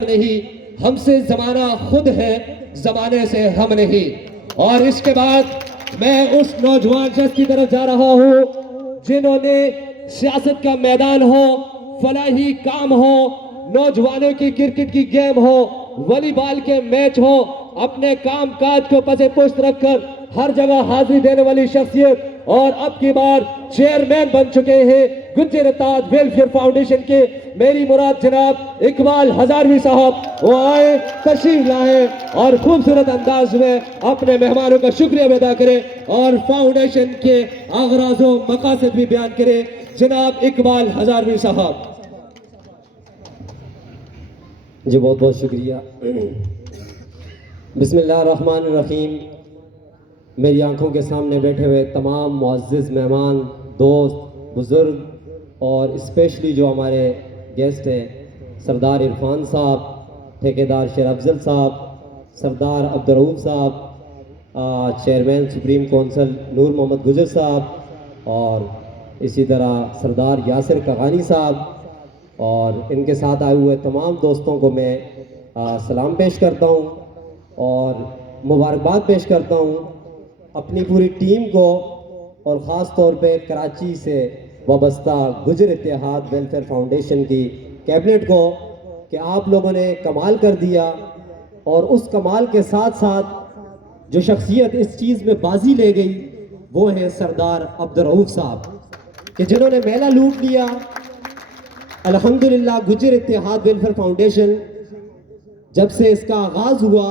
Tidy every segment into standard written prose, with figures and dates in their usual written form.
نہیں، ہم سے زمانہ خود ہے، زمانے سے ہم نہیں۔ اور اس کے بعد میں اس نوجوان شخص کی طرف جا رہا ہوں جنہوں نے سیاست کا میدان ہو، فلاحی کام ہو، نوجوانوں کی کرکٹ کی گیم ہو، والی بال کے میچ ہو، اپنے کام کاج کو پس پشت رکھ کر ہر جگہ حاضری دینے والی شخصیت، اور اب کی بار چیئرمین بن چکے ہیں گجر اتحاد ویلفیئر فاؤنڈیشن کے، میری مراد جناب اقبال ہزاروی صاحب، وہ آئے، تشریف لائے اور خوبصورت انداز میں اپنے مہمانوں کا شکریہ ادا کرے اور فاؤنڈیشن کے اغراض و مقاصد بھی بیان کرے۔ جناب اقبال ہزاروی صاحب۔ جی بہت بہت شکریہ۔ بسم اللہ الرحمن الرحیم۔ میری آنکھوں کے سامنے بیٹھے ہوئے تمام معزز مہمان، دوست، بزرگ اور اسپیشلی جو ہمارے گیسٹ ہیں، سردار عرفان صاحب، ٹھیکیدار شیر افضل صاحب، سردار عبدالرؤف صاحب، چیئرمین سپریم کونسل نور محمد گجر صاحب، اور اسی طرح سردار یاسر کغانی صاحب، اور ان کے ساتھ آئے ہوئے تمام دوستوں کو میں سلام پیش کرتا ہوں اور مبارکباد پیش کرتا ہوں، اپنی پوری ٹیم کو اور خاص طور پہ کراچی سے وابستہ گجر اتحاد ویلفیئر فاؤنڈیشن کی کیبنٹ کو کہ آپ لوگوں نے کمال کر دیا، اور اس کمال کے ساتھ ساتھ جو شخصیت اس چیز میں بازی لے گئی وہ ہیں سردار عبدالرؤف صاحب، کہ جنہوں نے میلہ لوٹ لیا۔ الحمدللہ گجر اتحاد ویلفیئر فاؤنڈیشن جب سے اس کا آغاز ہوا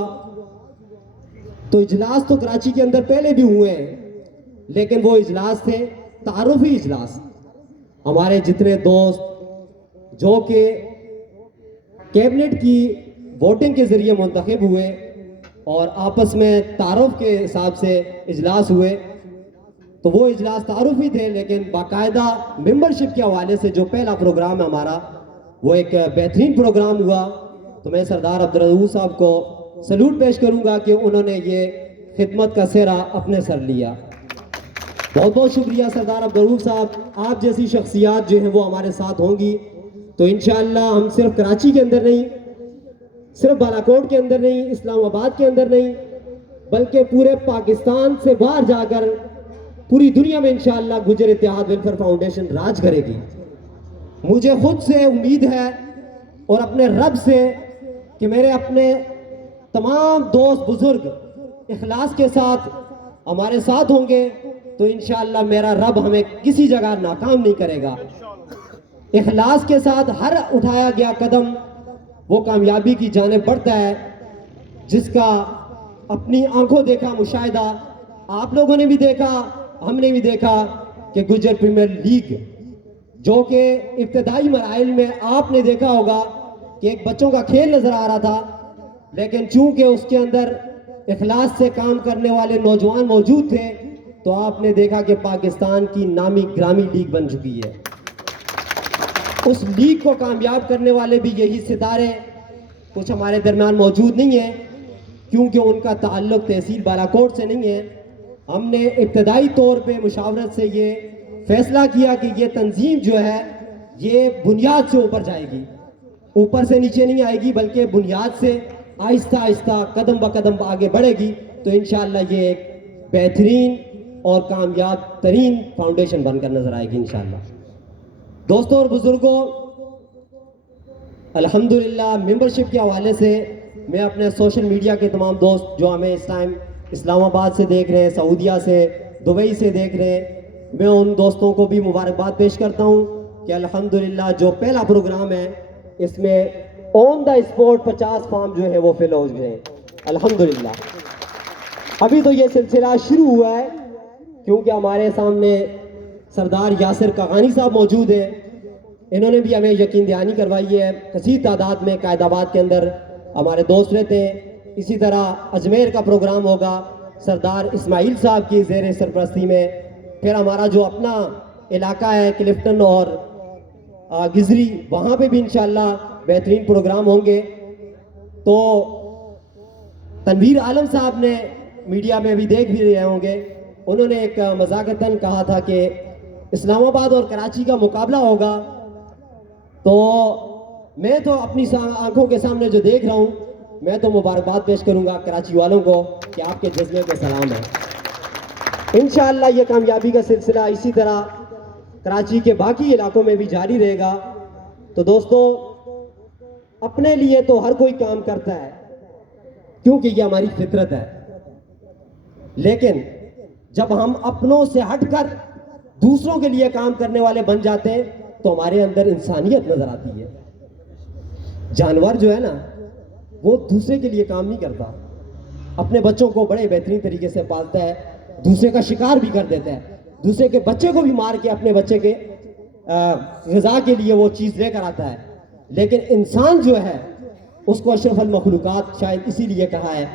تو اجلاس تو کراچی کے اندر پہلے بھی ہوئے ہیں، لیکن وہ اجلاس تھے تعارفی اجلاس۔ ہمارے جتنے دوست جو کہ کیبنٹ کی ووٹنگ کے ذریعے منتخب ہوئے اور آپس میں تعارف کے حساب سے اجلاس ہوئے، تو وہ اجلاس تعارفی تھے، لیکن باقاعدہ ممبرشپ کے حوالے سے جو پہلا پروگرام ہے ہمارا، وہ ایک بہترین پروگرام ہوا۔ تو میں سردار عبدالرؤف صاحب کو سلوٹ پیش کروں گا کہ انہوں نے یہ خدمت کا سہرا اپنے سر لیا۔ بہت بہت شکریہ سردار عبدالرؤف صاحب۔ آپ جیسی شخصیات جو ہیں وہ ہمارے ساتھ ہوں گی تو انشاءاللہ ہم صرف کراچی کے اندر نہیں، صرف بالاکوٹ کے اندر نہیں، اسلام آباد کے اندر نہیں، بلکہ پورے پاکستان سے باہر جا کر پوری دنیا میں انشاءاللہ گجر اتحاد ویلفیئر فاؤنڈیشن راج کرے گی۔ مجھے خود سے امید ہے اور اپنے رب سے کہ میرے اپنے تمام دوست بزرگ اخلاص کے ساتھ ہمارے ساتھ ہوں گے تو انشاءاللہ میرا رب ہمیں کسی جگہ ناکام نہیں کرے گا۔ اخلاص کے ساتھ ہر اٹھایا گیا قدم وہ کامیابی کی جانب بڑھتا ہے، جس کا اپنی آنکھوں دیکھا مشاہدہ آپ لوگوں نے بھی دیکھا، ہم نے بھی دیکھا کہ گجر پریمیئر لیگ جو کہ ابتدائی مراحل میں آپ نے دیکھا ہوگا کہ ایک بچوں کا کھیل نظر آ رہا تھا، لیکن چونکہ اس کے اندر اخلاص سے کام کرنے والے نوجوان موجود تھے تو آپ نے دیکھا کہ پاکستان کی نامی گرامی لیگ بن چکی ہے۔ اس لیگ کو کامیاب کرنے والے بھی یہی ستارے کچھ ہمارے درمیان موجود نہیں ہیں، کیونکہ ان کا تعلق تحصیل بالاکوٹ سے نہیں ہے۔ ہم نے ابتدائی طور پہ مشاورت سے یہ فیصلہ کیا کہ یہ تنظیم جو ہے یہ بنیاد سے اوپر جائے گی، اوپر سے نیچے نہیں آئے گی، بلکہ بنیاد سے آہستہ آہستہ قدم بہ قدم آگے بڑھے گی، تو انشاءاللہ یہ ایک بہترین اور کامیاب ترین فاؤنڈیشن بن کر نظر آئے گی انشاءاللہ۔ دوستوں اور بزرگوں، الحمدللہ ممبرشپ کے حوالے سے میں اپنے سوشل میڈیا کے تمام دوست جو ہمیں اس ٹائم اسلام آباد سے دیکھ رہے ہیں، سعودیہ سے، دبئی سے دیکھ رہے ہیں، میں ان دوستوں کو بھی مبارکباد پیش کرتا ہوں کہ الحمدللہ جو پہلا پروگرام ہے اس میں آن دا اسپورٹ 50 فارم جو ہے وہ فل ہو گئے ہیں الحمدللہ۔ ابھی تو یہ سلسلہ شروع ہوا ہے کیونکہ ہمارے سامنے سردار یاسر کغانی صاحب موجود ہیں، انہوں نے بھی ہمیں یقین دہانی کروائی ہے۔ کثیر تعداد میں قائد آباد کے اندر ہمارے دوست رہتے ہیں۔ اسی طرح اجمیر کا پروگرام ہوگا سردار اسماعیل صاحب کی زیر سرپرستی میں، پھر ہمارا جو اپنا علاقہ ہے کلفٹن اور گزری، وہاں پہ بھی انشاءاللہ بہترین پروگرام ہوں گے۔ تو تنویر عالم صاحب نے میڈیا میں بھی دیکھ بھی رہے ہوں گے، انہوں نے ایک مذاکرتاً کہا تھا کہ اسلام آباد اور کراچی کا مقابلہ ہوگا تو میں تو اپنی آنکھوں کے سامنے جو دیکھ رہا ہوں, میں تو مبارکباد پیش کروں گا کراچی والوں کو کہ آپ کے جذبے کو سلام ہے. انشاءاللہ یہ کامیابی کا سلسلہ اسی طرح کراچی کے باقی علاقوں میں بھی جاری رہے گا. تو دوستو, اپنے لیے تو ہر کوئی کام کرتا ہے کیونکہ یہ ہماری فطرت ہے, لیکن جب ہم اپنوں سے ہٹ کر دوسروں کے لیے کام کرنے والے بن جاتے ہیں تو ہمارے اندر انسانیت نظر آتی ہے. جانور جو ہے نا, وہ دوسرے کے لیے کام نہیں کرتا, اپنے بچوں کو بڑے بہترین طریقے سے پالتا ہے, دوسرے کا شکار بھی کر دیتا ہے, دوسرے کے بچے کو بھی مار کے اپنے بچے کے غذا کے لیے وہ چیز لے کر آتا ہے. لیکن انسان جو ہے اس کو اشرف المخلوقات شاید اسی لیے کہا ہے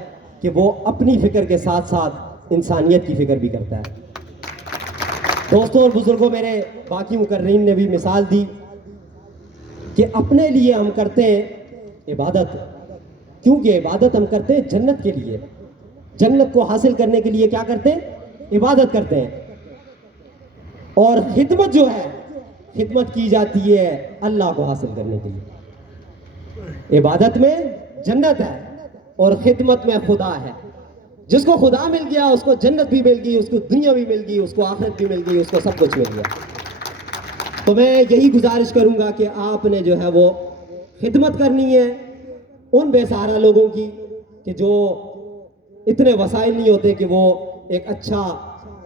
کہ وہ اپنی فکر کے ساتھ ساتھ انسانیت کی فکر بھی کرتا ہے. دوستوں اور بزرگوں, میرے باقی مقررین نے بھی مثال دی کہ اپنے لیے ہم کرتے ہیں عبادت, کیونکہ عبادت ہم کرتے ہیں جنت کے لیے. جنت کو حاصل کرنے کے لیے کیا کرتے ہیں؟ عبادت کرتے ہیں. اور خدمت جو ہے, خدمت کی جاتی ہے اللہ کو حاصل کرنے کے لیے. عبادت میں جنت ہے اور خدمت میں خدا ہے. جس کو خدا مل گیا اس کو جنت بھی مل گئی, اس کو دنیا بھی مل گئی, اس کو آخرت بھی مل گئی, اس کو سب کچھ مل گیا. تو میں یہی گزارش کروں گا کہ آپ نے جو ہے وہ خدمت کرنی ہے ان بے سہارا لوگوں کی کہ جو اتنے وسائل نہیں ہوتے کہ وہ ایک اچھا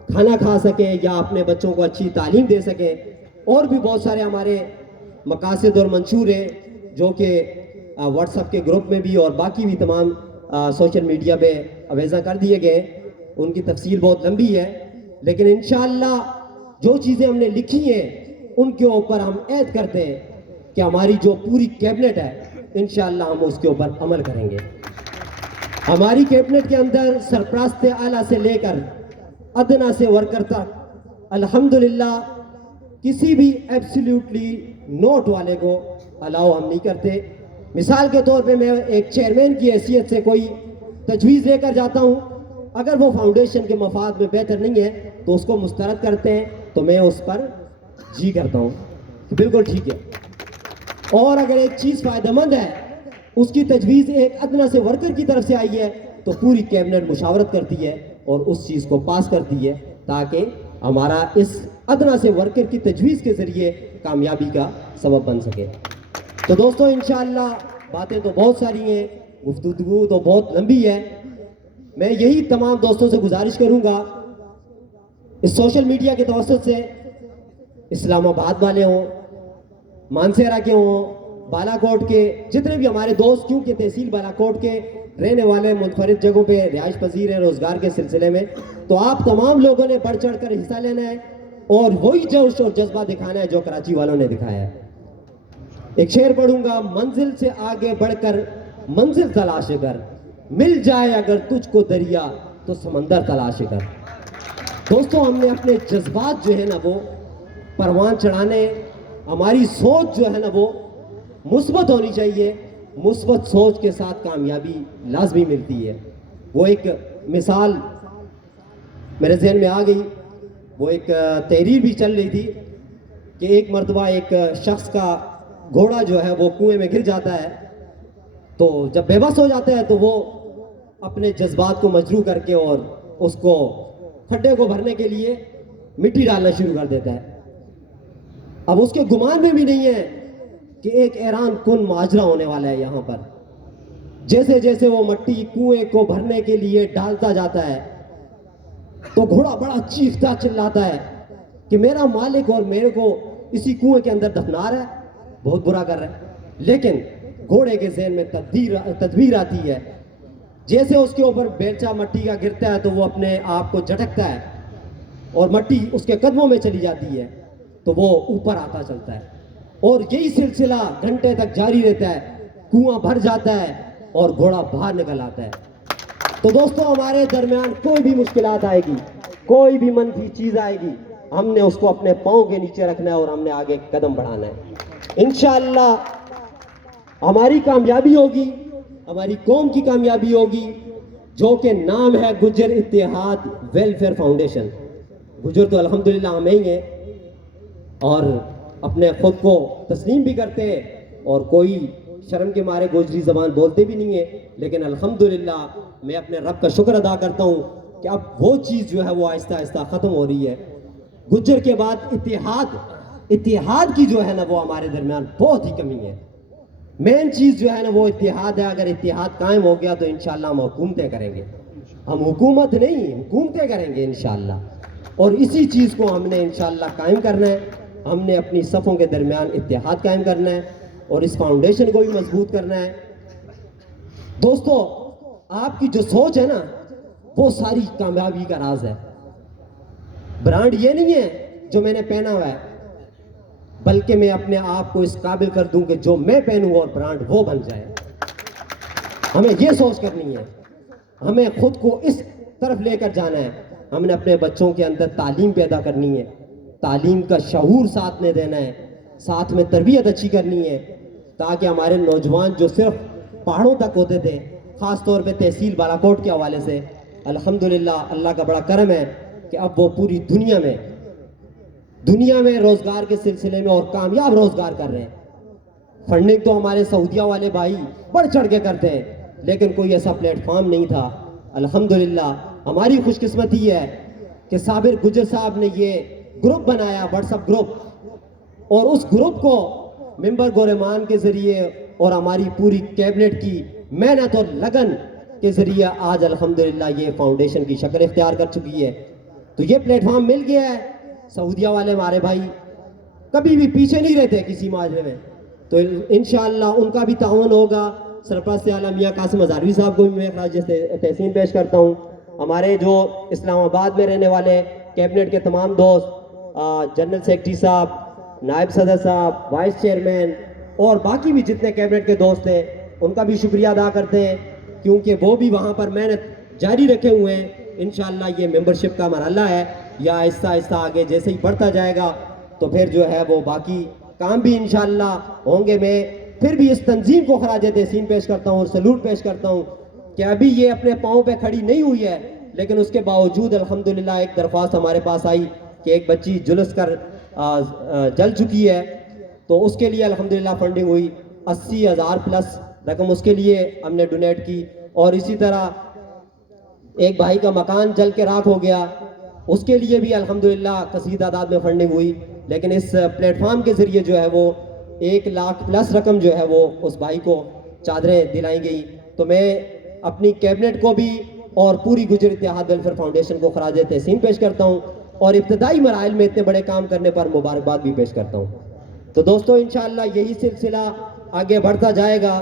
کھانا کھا سکے یا اپنے بچوں کو اچھی تعلیم دے سکے. اور بھی بہت سارے ہمارے مقاصد اور منشور ہیں جو کہ واٹس ایپ کے گروپ میں بھی اور باقی بھی تمام سوشل میڈیا پہ اویزہ کر دیے گئے. ان کی تفصیل بہت لمبی ہے, لیکن انشاءاللہ جو چیزیں ہم نے لکھی ہیں ان کے اوپر ہم عہد کرتے ہیں کہ ہماری جو پوری کیبنٹ ہے انشاءاللہ ہم اس کے اوپر عمل کریں گے. ہماری کیبنٹ کے اندر سرپرست اعلیٰ سے لے کر ادنا سے ورکر تک الحمدللہ کسی بھی ایبسلیوٹلی نوٹ والے کو الاؤ ہم نہیں کرتے. مثال کے طور پہ میں ایک چیئرمین کی حیثیت سے کوئی تجویز لے کر جاتا ہوں, اگر وہ فاؤنڈیشن کے مفاد میں بہتر نہیں ہے تو اس کو مسترد کرتے ہیں, تو میں اس پر جی کرتا ہوں کہ بالکل ٹھیک ہے. اور اگر ایک چیز فائدہ مند ہے, اس کی تجویز ایک ادنا سے ورکر کی طرف سے آئی ہے, تو پوری کیبنٹ مشاورت کرتی ہے اور اس چیز کو پاس کرتی ہے تاکہ ہمارا اس ادنا سے ورکر کی تجویز کے ذریعے کامیابی کا سبب بن سکے. تو دوستوں انشاءاللہ باتیں تو بہت ساری ہیں, گفتگو تو بہت لمبی ہے. میں یہی تمام دوستوں سے گزارش کروں گا, اس سوشل میڈیا کے توسط سے اسلام آباد والے ہوں, مانسہرہ کے ہوں, بالا کوٹ کے جتنے بھی ہمارے دوست, کیونکہ تحصیل بالا کوٹ کے رہنے والے منفرد جگہوں پہ رہائش پذیر ہیں روزگار کے سلسلے میں, تو آپ تمام لوگوں نے بڑھ چڑھ کر حصہ لینا ہے اور وہی جوش اور جذبہ دکھانا ہے جو کراچی والوں نے دکھایا ہے. ایک شعر پڑھوں گا, منزل سے آگے بڑھ کر منزل تلاش کر, مل جائے اگر تجھ کو دریا تو سمندر تلاش کر. دوستوں ہم نے اپنے جذبات جو ہے نا وہ پروان چڑھانے, ہماری سوچ جو ہے نا وہ مثبت ہونی چاہیے. مثبت سوچ کے ساتھ کامیابی لازمی ملتی ہے. وہ ایک مثال میرے ذہن میں آ گئی, وہ ایک تحریر بھی چل رہی تھی کہ ایک مرتبہ ایک شخص کا گھوڑا جو ہے وہ کنویں میں گر جاتا ہے, تو جب بے بس ہو جاتا ہے تو وہ اپنے جذبات کو مجروح کر کے اور اس کو کھڈے کو بھرنے کے لیے مٹی ڈالنا شروع کر دیتا ہے. اب اس کے گمان میں بھی نہیں ہے کہ ایک حیران کن ماجرا ہونے والا ہے یہاں پر. جیسے جیسے وہ مٹی کنویں کو بھرنے کے لیے ڈالتا جاتا ہے تو گھوڑا بڑا چیختا چلاتا ہے کہ میرا مالک اور میرے کو اسی کنویں کے اندر دفنا رہا ہے, بہت برا کر رہا ہے. لیکن گھوڑے کے ذہن میں تدبیر آتی ہے, جیسے اس کے اوپر بیلچہ مٹی کا گرتا ہے تو وہ اپنے آپ کو جھٹکتا ہے اور مٹی اس کے قدموں میں چلی جاتی ہے تو وہ اوپر آتا چلتا ہے, اور یہی سلسلہ گھنٹے تک جاری رہتا ہے. کنواں بھر جاتا ہے اور گھوڑا باہر نکل آتا ہے. تو دوستوں ہمارے درمیان کوئی بھی مشکلات آئے گی, کوئی بھی منفی چیز آئے گی, ہم نے اس کو اپنے پاؤں کے نیچے رکھنا ہے اور ہم نے آگے قدم بڑھانا ہے. انشاءاللہ ہماری کامیابی ہوگی, ہماری قوم کی کامیابی ہوگی, جو کہ نام ہے گجر اتحاد ویلفیئر فاؤنڈیشن. گجر تو الحمدللہ ہمیں ہی ہیں اور اپنے خود کو تسلیم بھی کرتے ہیں اور کوئی شرم کے مارے گوجری زبان بولتے بھی نہیں ہیں، لیکن الحمدللہ میں اپنے رب کا شکر ادا کرتا ہوں کہ اب وہ چیز جو ہے وہ آہستہ آہستہ ختم ہو رہی ہے. گجر کے بعد اتحاد کی جو ہے نا وہ ہمارے درمیان بہت ہی کمی ہے. مین چیز جو ہے نا وہ اتحاد ہے. اگر اتحاد قائم ہو گیا تو انشاءاللہ ہم حکومتیں کریں گے. ہم حکومت نہیں، حکومتیں کریں گے انشاءاللہ. اور اسی چیز کو ہم نے انشاءاللہ قائم کرنا ہے. ہم نے اپنی صفوں کے درمیان اتحاد قائم کرنا ہے اور اس فاؤنڈیشن کو بھی مضبوط کرنا ہے. دوستو، آپ کی جو سوچ ہے نا وہ ساری کامیابی کا راز ہے. برانڈ یہ نہیں ہے جو میں نے پہنا ہوا ہے، بلکہ میں اپنے آپ کو اس قابل کر دوں کہ جو میں پہنوں اور برانڈ وہ بن جائے. ہمیں یہ سوچ کرنی ہے، ہمیں خود کو اس طرف لے کر جانا ہے. ہم نے اپنے بچوں کے اندر تعلیم پیدا کرنی ہے، تعلیم کا شعور ساتھ میں دینا ہے، ساتھ میں تربیت اچھی کرنی ہے، تاکہ ہمارے نوجوان جو صرف پہاڑوں تک ہوتے تھے، خاص طور پہ تحصیل بالا کوٹ کے حوالے سے، الحمدللہ اللہ کا بڑا کرم ہے کہ اب وہ پوری دنیا میں روزگار کے سلسلے میں اور کامیاب روزگار کر رہے ہیں. فنڈنگ تو ہمارے سعودیہ والے بھائی بڑھ چڑھ کے کرتے ہیں، لیکن کوئی ایسا پلیٹ فارم نہیں تھا. الحمدللہ ہماری خوش قسمتی ہے کہ صابر گجر صاحب نے یہ گروپ بنایا، واٹس ایپ گروپ، اور اس گروپ کو ممبر گورمان کے ذریعے اور ہماری پوری کیبنٹ کی محنت اور لگن کے ذریعے آج الحمدللہ یہ فاؤنڈیشن کی شکل اختیار کر چکی ہے. تو یہ پلیٹ فارم مل گیا ہے. سعودیہ والے ہمارے بھائی کبھی بھی پیچھے نہیں رہتے کسی معاملے میں، تو انشاءاللہ ان کا بھی تعاون ہوگا. سرپرست اعلیٰ میاں قاسم ہزاروی صاحب کو بھی میں خراج تحسین پیش کرتا ہوں. ہمارے جو اسلام آباد میں رہنے والے کیبنٹ کے تمام دوست، جنرل سیکرٹری صاحب، نائب صدر صاحب، وائس چیئرمین اور باقی بھی جتنے کیبنٹ کے دوست ہیں، ان کا بھی شکریہ ادا کرتے ہیں، کیونکہ وہ بھی وہاں پر محنت جاری رکھے ہوئے ہیں. انشاءاللہ یہ ممبرشپ کا مرحلہ ہے، یا آہستہ آہستہ آگے جیسے ہی بڑھتا جائے گا تو پھر جو ہے وہ باقی کام بھی انشاءاللہ ہوں گے. میں پھر بھی اس تنظیم کو خراج تحسین پیش کرتا ہوں اور سلوٹ پیش کرتا ہوں کہ ابھی یہ اپنے پاؤں پہ کھڑی نہیں ہوئی ہے، لیکن اس کے باوجود الحمدللہ ایک درخواست ہمارے پاس آئی کہ ایک بچی جلس کر جل چکی ہے، تو اس کے لیے الحمدللہ فنڈنگ ہوئی. 80,000 پلس رقم اس کے لیے ہم نے ڈونیٹ کی. اور اسی طرح ایک بھائی کا مکان جل کے راکھ ہو گیا، اس کے لیے بھی الحمدللہ کثیر تعداد میں فنڈنگ ہوئی. لیکن اس پلیٹ فارم کے ذریعے جو ہے وہ 1 لاکھ پلس رقم جو ہے وہ اس بھائی کو چادریں دلائی گئی. تو میں اپنی کیبنٹ کو بھی اور پوری گجر اتحاد ویلفیئر فاؤنڈیشن کو خراج تحسین پیش کرتا ہوں، اور ابتدائی مراحل میں اتنے بڑے کام کرنے پر مبارکباد بھی پیش کرتا ہوں. تو دوستو انشاءاللہ یہی سلسلہ آگے بڑھتا جائے گا.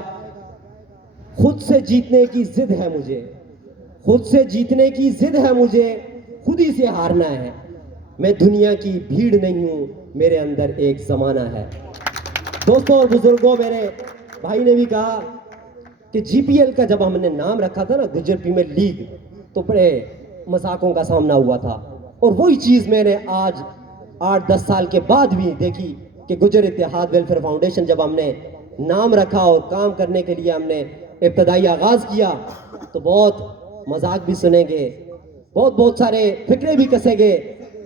خود سے جیتنے کی ضد ہے مجھے، خود سے جیتنے کی ضد ہے مجھے، خود ہی سے ہارنا ہے. میں دنیا کی بھیڑ نہیں ہوں، میرے اندر ایک زمانہ ہے. دوستوں اور بزرگوں، میرے بھائی نے بھی کہا کہ جی پی ایل کا جب ہم نے نام رکھا تھا نا گجر پریمیئر لیگ، تو بڑے مذاقوں کا سامنا ہوا تھا. اور وہی چیز میں نے آج 8-10 سال کے بعد بھی دیکھی کہ گجر اتحاد ویلفیئر فاؤنڈیشن جب ہم نے نام رکھا اور کام کرنے کے لیے ہم نے ابتدائی آغاز کیا، تو بہت مذاق بھی سنے گے، بہت سارے فکرے بھی کسے گے،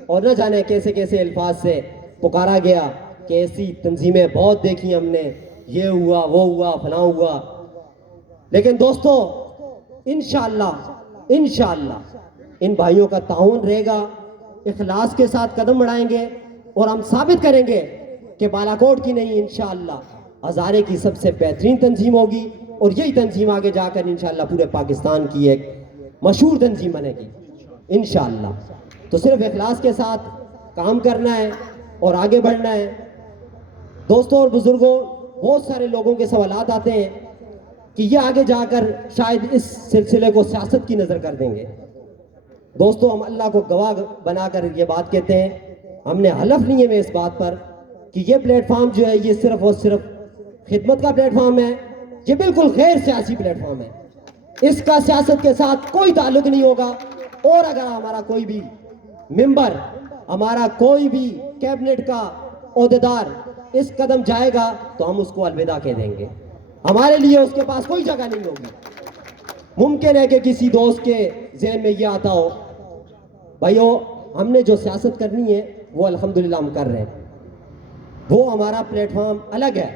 اور نہ جانے کیسے کیسے الفاظ سے پکارا گیا کہ ایسی تنظیمیں بہت دیکھی ہم نے، یہ ہوا وہ ہوا فلاں ہوا. لیکن دوستو انشاءاللہ ان بھائیوں کا تعاون رہے گا، اخلاص کے ساتھ قدم بڑھائیں گے اور ہم ثابت کریں گے کہ بالا کوٹ کی نہیں، انشاءاللہ ہزارے کی سب سے بہترین تنظیم ہوگی. اور یہی تنظیم آگے جا کر انشاءاللہ پورے پاکستان کی ایک مشہور تنظیم بنے گی انشاءاللہ. تو صرف اخلاص کے ساتھ کام کرنا ہے اور آگے بڑھنا ہے. دوستوں اور بزرگوں، بہت سارے لوگوں کے سوالات آتے ہیں کہ یہ آگے جا کر شاید اس سلسلے کو سیاست کی نظر کر دیں گے. دوستوں، ہم اللہ کو گواہ بنا کر یہ بات کہتے ہیں، ہم نے حلف نہیں ہے میں اس بات پر کہ یہ پلیٹ فارم جو ہے یہ صرف اور صرف خدمت کا پلیٹ فارم ہے. یہ بالکل غیر سیاسی پلیٹ فارم ہے، اس کا سیاست کے ساتھ کوئی تعلق نہیں ہوگا. اور اگر ہمارا کوئی بھی ممبر، ہمارا کوئی بھی کیبنٹ کا عہدیدار اس قدم جائے گا تو ہم اس کو الوداع کہہ دیں گے. ہمارے لیے اس کے پاس کوئی جگہ نہیں ہوگی. ممکن ہے کہ کسی دوست کے ذہن میں یہ آتا ہو، بھائیو ہم نے جو سیاست کرنی ہے وہ الحمدللہ ہم کر رہے ہیں، وہ ہمارا پلیٹ فارم الگ ہے.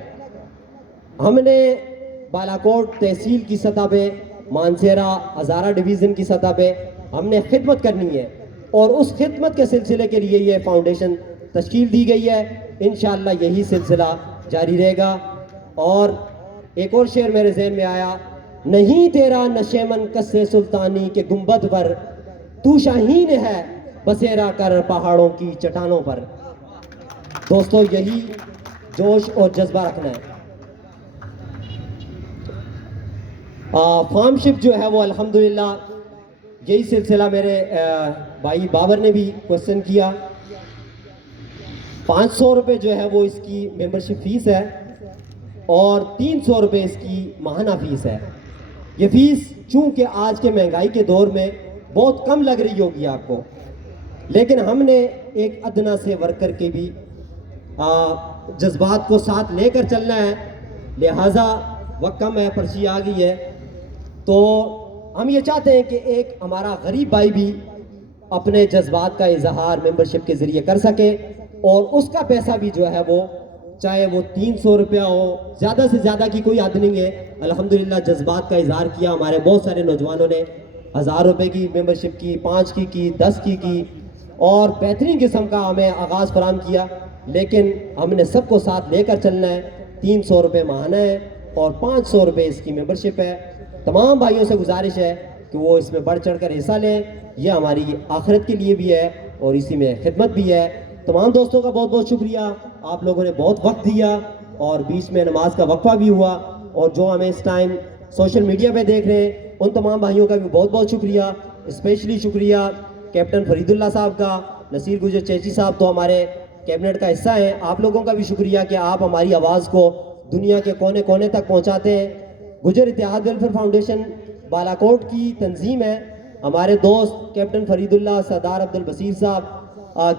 ہم نے بالاکوٹ تحصیل کی سطح پہ، مانسہرہ ہزارہ ڈویژن کی سطح پہ ہم نے خدمت کرنی ہے، اور اس خدمت کے سلسلے کے لیے یہ فاؤنڈیشن تشکیل دی گئی ہے. انشاءاللہ یہی سلسلہ جاری رہے گا. اور ایک اور شعر میرے ذہن میں آیا، نہیں تیرا نشیمن کس سلطانی کے گنبد پر، تو شاہین ہے بسیرا کر پہاڑوں کی چٹانوں پر. دوستو یہی جوش اور جذبہ رکھنا ہے. فارم شپ جو ہے وہ الحمدللہ یہی سلسلہ میرے بھائی بابر نے بھی کوشچن کیا. 500 روپے جو ہے وہ اس کی ممبرشپ فیس ہے، اور 300 روپے اس کی ماہانہ فیس ہے. یہ فیس چونکہ آج کے مہنگائی کے دور میں بہت کم لگ رہی ہوگی آپ کو، لیکن ہم نے ایک ادنا سے ورکر کے بھی جذبات کو ساتھ لے کر چلنا ہے. لہٰذا وقت کم ہے، پرچی آ گئی ہے، تو ہم یہ چاہتے ہیں کہ ایک ہمارا غریب بھائی بھی اپنے جذبات کا اظہار ممبرشپ کے ذریعے کر سکے، اور اس کا پیسہ بھی جو ہے وہ چاہے وہ 300 روپیہ ہو، زیادہ سے زیادہ کی کوئی حد نہیں ہے. الحمدللہ جذبات کا اظہار کیا. ہمارے بہت سارے نوجوانوں نے 1000 روپے کی ممبرشپ کی، 5 کی 10 کی، اور بہترین قسم کا ہمیں آغاز فراہم کیا. لیکن ہم نے سب کو ساتھ لے کر چلنا ہے. 300 روپے ماہانہ ہے اور 500 روپے اس کی ممبرشپ ہے. تمام بھائیوں سے گزارش ہے کہ وہ اس میں بڑھ چڑھ کر حصہ لیں. یہ ہماری آخرت کے لیے بھی ہے اور اسی میں خدمت بھی ہے. تمام دوستوں کا بہت بہت شکریہ. آپ لوگوں نے بہت وقت دیا، اور بیچ میں نماز کا وقفہ بھی ہوا. اور جو ہمیں اس ٹائم سوشل میڈیا پہ دیکھ رہے ہیں ان تمام بھائیوں کا بھی بہت بہت شکریہ. اسپیشلی شکریہ کیپٹن فرید اللہ صاحب کا. نصیر گجر چیچی صاحب تو ہمارے کیبنٹ کا حصہ ہیں. آپ لوگوں کا بھی شکریہ کہ آپ ہماری آواز کو دنیا کے کونے کونے تک پہنچاتے ہیں. گجر اتحاد ویلفیئر فاؤنڈیشن بالاکوٹ کی تنظیم ہے. ہمارے دوست کیپٹن فرید اللہ، سردار عبد البصیر صاحب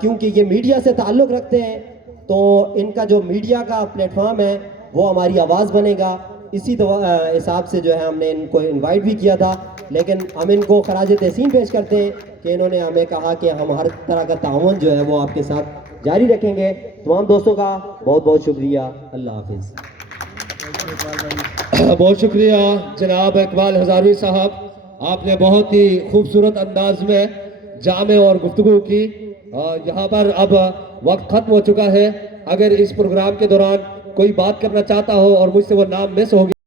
کیونکہ یہ میڈیا سے تعلق رکھتے ہیں، تو ان کا جو میڈیا کا پلیٹ فارم ہے وہ ہماری آواز بنے گا. اسی حساب سے جو ہے ہم نے ان کو انوائٹ بھی کیا تھا، لیکن ہم ان کو خراج تحسین پیش کرتے ہیں کہ انہوں نے ہمیں کہا کہ ہم ہر طرح کا تعاون جو ہے وہ آپ کے ساتھ جاری رکھیں گے. تمام دوستوں کا بہت بہت شکریہ. اللہ حافظ. بہت شکریہ جناب اقبال ہزاروی صاحب. آپ نے بہت ہی خوبصورت انداز میں جامع اور گفتگو کی. یہاں پر اب وقت ختم ہو چکا ہے. اگر اس پروگرام کے دوران کوئی بات کرنا چاہتا ہو اور مجھ سے وہ نام مس ہو گیا